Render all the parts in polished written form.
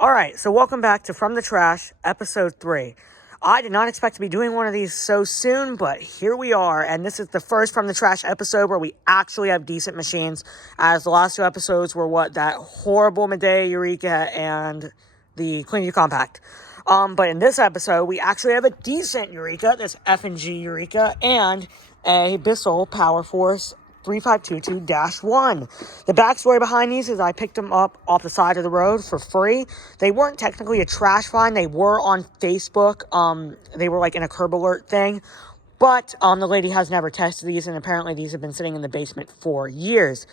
Alright, so welcome back to From the Trash, Episode 3. I did not expect to be doing one of these so soon, but here we are, and this is the first From the Trash episode where we actually have decent machines, as the last two episodes were that horrible Medea Eureka and the Clean U Compact. But in this episode, we actually have a decent Eureka, this F&G Eureka, and a Bissell Power Force 3522-1. The backstory behind these is I picked them up off the side of the road for free. They weren't technically a trash find. They were on Facebook. They were like in a curb alert thing. But the lady has never tested these, and apparently these have been sitting in the basement for years.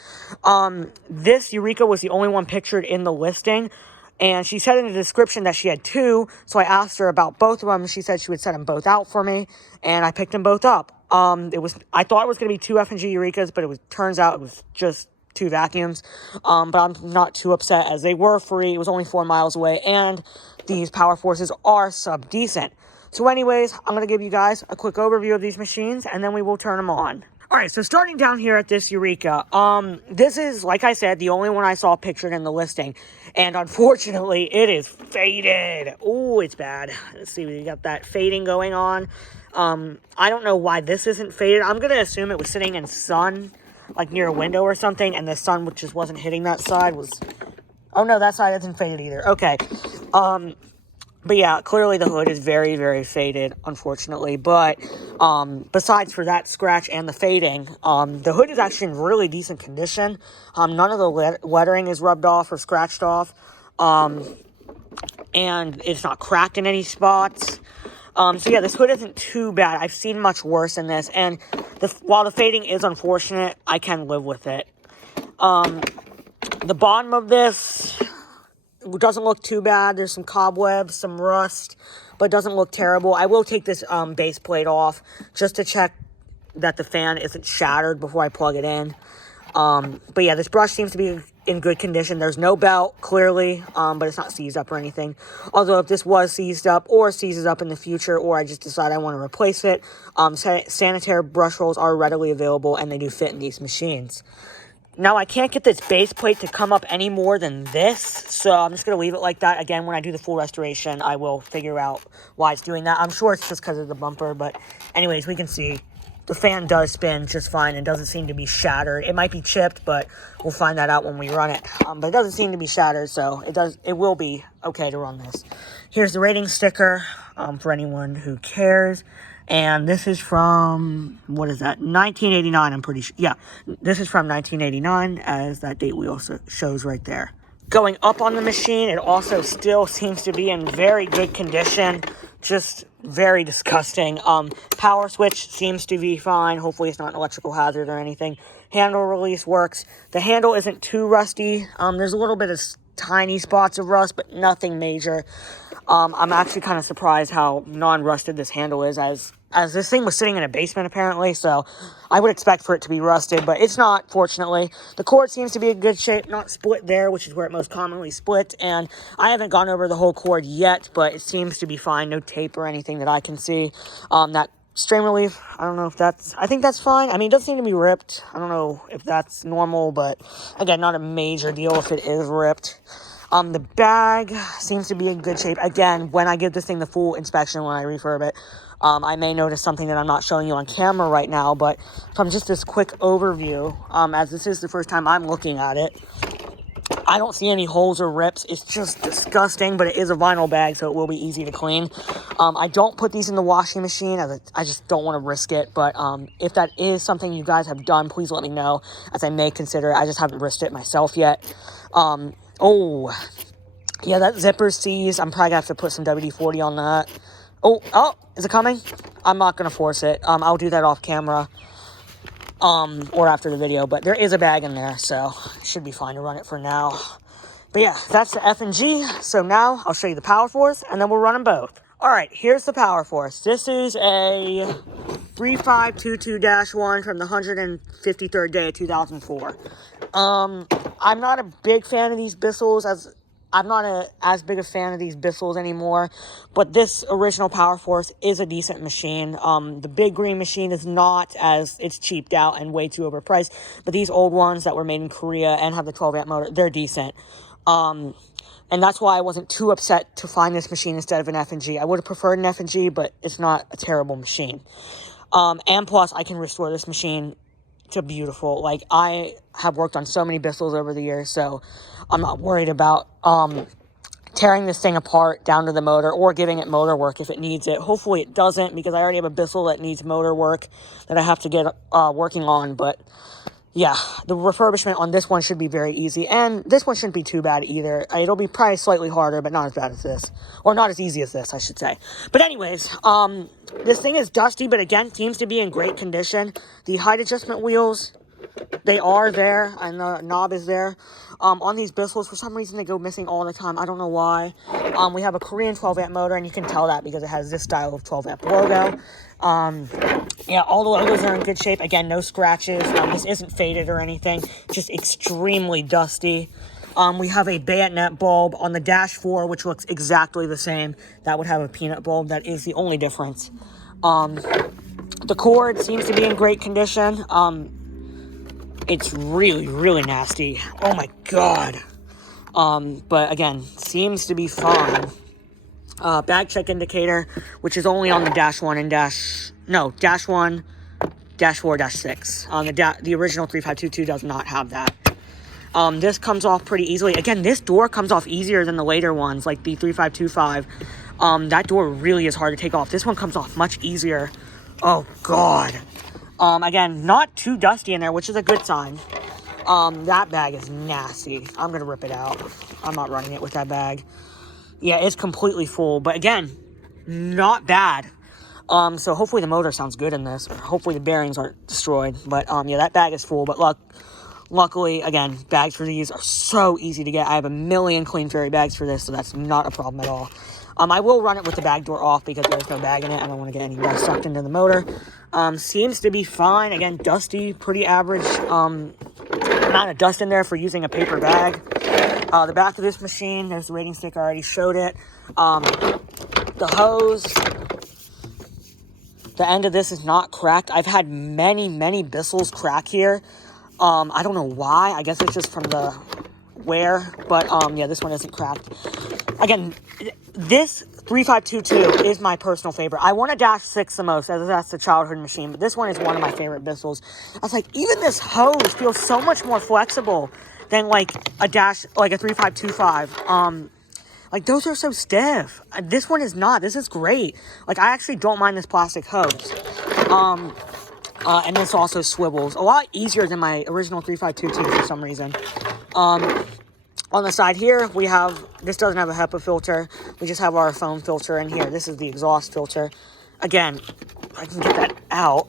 This Eureka was the only one pictured in the listing. And she said in the description that she had two, so I asked her about both of them. She said she would set them both out for me, and I picked them both up. I thought it was going to be two F&G Eurekas, but turns out it was just two vacuums. But I'm not too upset as they were free. It was only 4 miles away, and these Power Forces are sub-decent. So anyways, I'm going to give you guys a quick overview of these machines, and then we will turn them on. Alright, so starting down here at this Eureka, this is, like I said, the only one I saw pictured in the listing, and unfortunately, it is faded. Ooh, it's bad. Let's see, we got that fading going on. I don't know why this isn't faded. I'm going to assume it was sitting in sun, like near a window or something, and the sun just wasn't hitting that side was... Oh no, that side isn't faded either. Okay, but yeah, clearly the hood is very, very faded, unfortunately. But besides for that scratch and the fading, the hood is actually in really decent condition. None of the lettering is rubbed off or scratched off. And it's not cracked in any spots. So yeah, this hood isn't too bad. I've seen much worse than this. And while the fading is unfortunate, I can live with it. The bottom of this... It doesn't look too bad. There's some cobwebs, some rust, but it doesn't look terrible. I will take this base plate off just to check that the fan isn't shattered before I plug it in. But yeah, this brush seems to be in good condition. There's no belt, clearly, but it's not seized up or anything. Although if this was seized up or seizes up in the future, or I just decide I want to replace it, sanitary brush rolls are readily available, and they do fit in these machines. Now, I can't get this base plate to come up any more than this, so I'm just going to leave it like that. Again, when I do the full restoration, I will figure out why it's doing that. I'm sure it's just because of the bumper, but anyways, we can see the fan does spin just fine and doesn't seem to be shattered. It might be chipped, but we'll find that out when we run it. But it doesn't seem to be shattered, so it will be okay to run this. Here's the rating sticker for anyone who cares. And this is from, what is that, 1989, I'm pretty sure. Yeah, this is from 1989, as that date wheel shows right there. Going up on the machine, it also still seems to be in very good condition. Just very disgusting. Power switch seems to be fine. Hopefully it's not an electrical hazard or anything. Handle release works. The handle isn't too rusty. There's a little bit of tiny spots of rust, but nothing major. I'm actually kind of surprised how non-rusted this handle is, as this thing was sitting in a basement, apparently, so I would expect for it to be rusted, but it's not, fortunately. The cord seems to be in good shape, not split there, which is where it most commonly split, and I haven't gone over the whole cord yet, but it seems to be fine. No tape or anything that I can see. That strain relief, I don't know if I think that's fine. I mean, it doesn't seem to be ripped. I don't know if that's normal, but again, not a major deal if it is ripped. The bag seems to be in good shape. Again, when I give this thing the full inspection, when I refurb it, I may notice something that I'm not showing you on camera right now, but from just this quick overview, as this is the first time I'm looking at it, I don't see any holes or rips. It's just disgusting, but it is a vinyl bag, so it will be easy to clean. I don't put these in the washing machine, as I just don't want to risk it, but if that is something you guys have done, please let me know, as I may consider it. I just haven't risked it myself yet. Oh, yeah, that zipper's seized. I'm probably going to have to put some WD-40 on that. Oh, is it coming? I'm not going to force it. I'll do that off camera, or after the video, but there is a bag in there, so it should be fine to run it for now. But yeah, that's the F&G. So now I'll show you the Power Force, and then we'll run them both. All right, here's the Power Force. This is a 3522-1 from the 153rd day of 2004. I'm not a big fan of these Bissells, as I'm not as big a fan of these Bissells anymore, but this original Power Force is a decent machine. The big green machine is not, as it's cheaped out and way too overpriced, but these old ones that were made in Korea and have the 12 amp motor, they're decent. And that's why I wasn't too upset to find this machine instead of an F&G. I would have preferred an F&G, but it's not a terrible machine. And plus, I can restore this machine to beautiful. Like, I have worked on so many Bissells over the years, so I'm not worried about tearing this thing apart down to the motor or giving it motor work if it needs it. Hopefully it doesn't, because I already have a Bissell that needs motor work that I have to get working on. But yeah, the refurbishment on this one should be very easy, and this one shouldn't be too bad either. It'll be probably slightly harder, but not as bad as this, or not as easy as this, I should say. But anyways, this thing is dusty, but again, seems to be in great condition. The height adjustment wheels, they are there, and the knob is there. On these Bissells, for some reason, they go missing all the time. I don't know why. We have a Korean 12-amp motor, and you can tell that because it has this style of 12-amp logo. Yeah, all the logos are in good shape. Again, no scratches. This isn't faded or anything. Just extremely dusty. We have a bayonet bulb on the dash 4, which looks exactly the same. That would have a peanut bulb. That is the only difference. The cord seems to be in great condition. It's really, really nasty. Oh my god. But again, seems to be fine. Bag check indicator, which is only on the dash 1 and dash 1, dash 4, dash 6. The original 3522 does not have that. This comes off pretty easily. Again, this door comes off easier than the later ones, like the 3525. That door really is hard to take off. This one comes off much easier. Oh god. Again, not too dusty in there, which is a good sign. That bag is nasty. I'm gonna rip it out. I'm not running it with that bag. Yeah, it's completely full, but again, not bad. So hopefully the motor sounds good in this. Hopefully the bearings aren't destroyed. But yeah, that bag is full. But luckily, again, bags for these are so easy to get. I have a million Clean Fairy bags for this, so that's not a problem at all. I will run it with the bag door off because there's no bag in it. I don't want to get any dust sucked into the motor. Seems to be fine. Again, dusty, pretty average amount of dust in there for using a paper bag. The back of this machine, there's the rating sticker. I already showed it. The hose, the end of this is not cracked. I've had many Bissells crack here. I don't know why. I guess it's just from the wear. But yeah, this one isn't cracked. Again, this 3522 is my personal favorite. I want a Dash 6 the most, as that's the childhood machine, but this one is one of my favorite Bissells. I was like, even this hose feels so much more flexible than like a 3525. Like, those are so stiff. This one is not. This is great. Like, I actually don't mind this plastic hose. And this also swivels a lot easier than my original 3522 for some reason. On the side here, we have, this doesn't have a HEPA filter. We just have our foam filter in here. This is the exhaust filter. Again, I can get that out.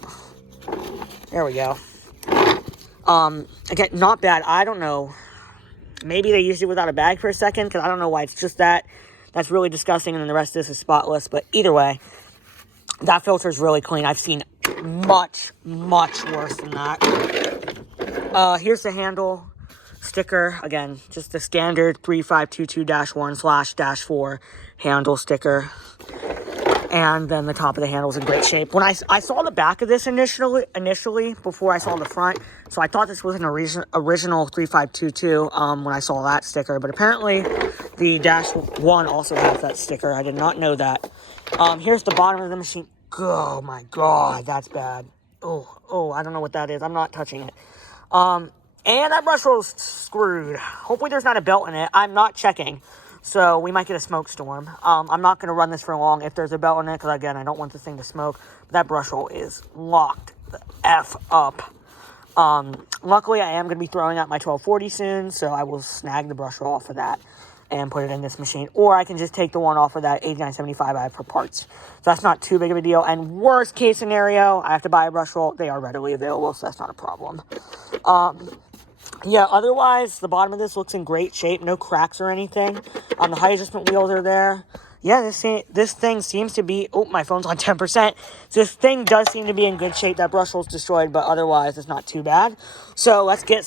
There we go. Again, not bad. I don't know. Maybe they used it without a bag for a second, because I don't know why it's just that. That's really disgusting, and then the rest of this is spotless. But either way, that filter is really clean. I've seen much worse than that. Here's the handle sticker. Again, just the standard 3522-1/-4 handle sticker. And then the top of the handle is in great shape. When I saw the back of this initially before I saw the front, so I thought this was an original 3522 when I saw that sticker. But apparently the Dash 1 also has that sticker. I did not know that. Here's the bottom of the machine. Oh my god, that's bad. Oh, I don't know what that is. I'm not touching it. And that brush roll's screwed. Hopefully there's not a belt in it. I'm not checking. So we might get a smoke storm. I'm not going to run this for long if there's a belt in it, because again, I don't want this thing to smoke. But that brush roll is locked the F up. Luckily, I am going to be throwing out my 1240 soon, so I will snag the brush roll off of that and put it in this machine. Or I can just take the one off of that 8975 I have for parts. So that's not too big of a deal. And worst case scenario, I have to buy a brush roll. They are readily available, so that's not a problem. Yeah, otherwise, the bottom of this looks in great shape. No cracks or anything. The height adjustment wheels are there. Yeah, this thing seems to be... Oh, my phone's on 10%. This thing does seem to be in good shape. That brush roll's destroyed, but otherwise, it's not too bad. So, let's get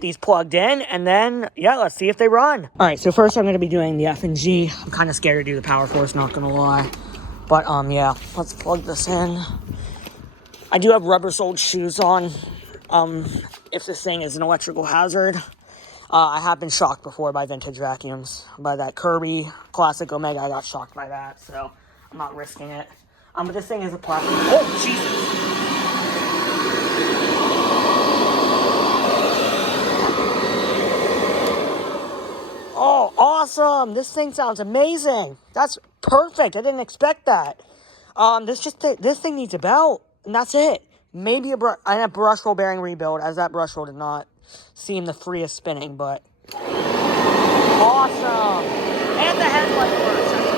these plugged in, and then, yeah, let's see if they run. Alright, so first I'm going to be doing the F&G. I'm kind of scared to do the Power Force, not going to lie. But, yeah, let's plug this in. I do have rubber-soled shoes on. If this thing is an electrical hazard. I have been shocked before by vintage vacuums. By that Kirby Classic Omega, I got shocked by that, so I'm not risking it. But this thing is a plastic. Oh, Jesus! Oh, awesome! This thing sounds amazing. That's perfect. I didn't expect that. This thing needs a belt, and that's it. Maybe a brush roll bearing rebuild, as that brush roll did not seem the freest spinning, but awesome. And the headlight works. That's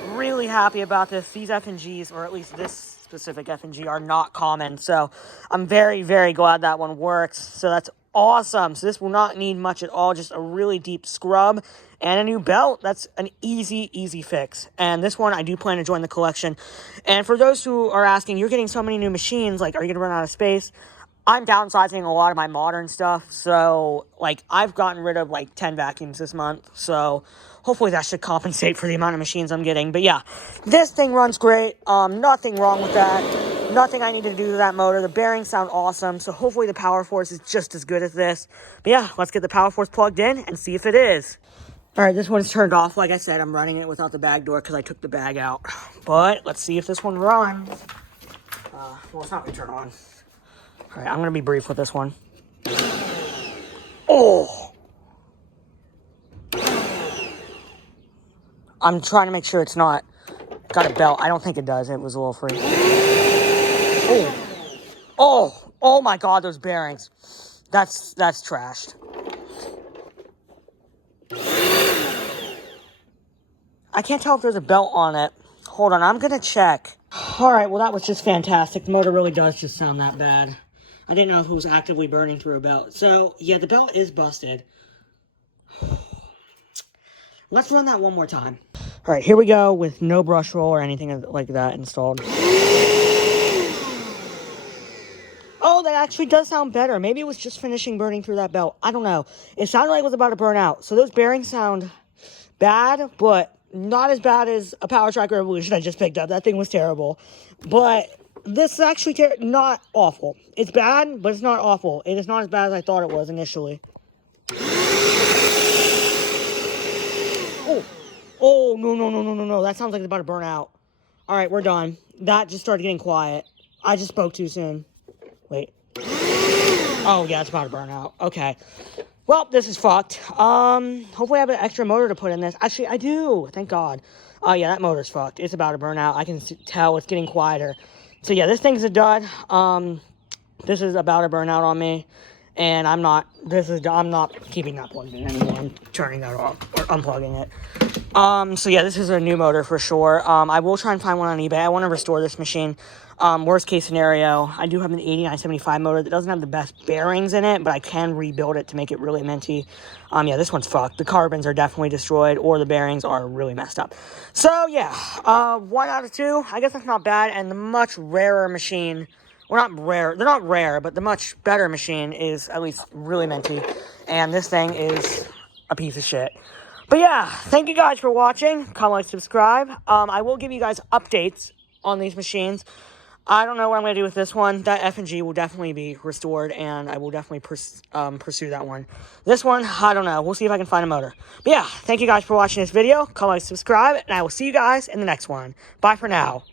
awesome. Really happy about this. These F&Gs, or at least this specific F&G, are not common, so I'm very, very glad that one works. So that's awesome. So this will not need much at all, just a really deep scrub and a new belt. That's an easy fix. And this one, I do plan to join the collection. And for those who are asking, you're getting so many new machines, like, are you going to run out of space? I'm downsizing a lot of my modern stuff, so, like, I've gotten rid of, like, 10 vacuums this month, so hopefully that should compensate for the amount of machines I'm getting. But yeah, this thing runs great. Nothing wrong with that. Nothing I need to do to that motor. The bearings sound awesome, so hopefully the Power Force is just as good as this. But yeah, let's get the Power Force plugged in and see if it is. All right, this one's turned off. Like I said, I'm running it without the bag door because I took the bag out. But let's see if this one runs. Well, it's not going to turn on. All right, I'm going to be brief with this one. Oh! I'm trying to make sure it's not got a belt. I don't think it does. It was a little free. Oh! Oh my God, those bearings. That's trashed. I can't tell if there's a belt on it. Hold on, I'm going to check. All right, well, that was just fantastic. The motor really does just sound that bad. I didn't know if it was actively burning through a belt. So, yeah, the belt is busted. Let's run that one more time. All right, here we go with no brush roll or anything like that installed. Oh, that actually does sound better. Maybe it was just finishing burning through that belt. I don't know. It sounded like it was about to burn out. So those bearings sound bad, but not as bad as a Power Track Revolution I just picked up. That thing was terrible. But this is actually not awful. It's bad, but it's not awful. It is not as bad as I thought it was initially. Oh, no. That sounds like it's about to burn out. All right, we're done. That just started getting quiet. I just spoke too soon. Wait. Oh, yeah, it's about to burn out. Okay. Well, this is fucked. Hopefully I have an extra motor to put in this. Actually, I do. Thank God. Oh, yeah, that motor's fucked. It's about to burn out. I can tell it's getting quieter. So, yeah, this thing's a dud. This is about to burn out on me. And I'm not keeping that plugged in anymore. I'm turning that off or unplugging it. So yeah, this is a new motor for sure. I will try and find one on eBay. I want to restore this machine. Worst case scenario, I do have an 8975 motor that doesn't have the best bearings in it, but I can rebuild it to make it really minty. Yeah, this one's fucked. The carbons are definitely destroyed, or the bearings are really messed up. So yeah, 1 out of 2. I guess that's not bad. And the much rarer machine. Well, not rare. They're not rare, but the much better machine is at least really minty. And this thing is a piece of shit. But yeah, thank you guys for watching. Comment, like, subscribe. I will give you guys updates on these machines. I don't know what I'm going to do with this one. That F&G will definitely be restored, and I will definitely pursue that one. This one, I don't know. We'll see if I can find a motor. But yeah, thank you guys for watching this video. Comment, like, subscribe, and I will see you guys in the next one. Bye for now.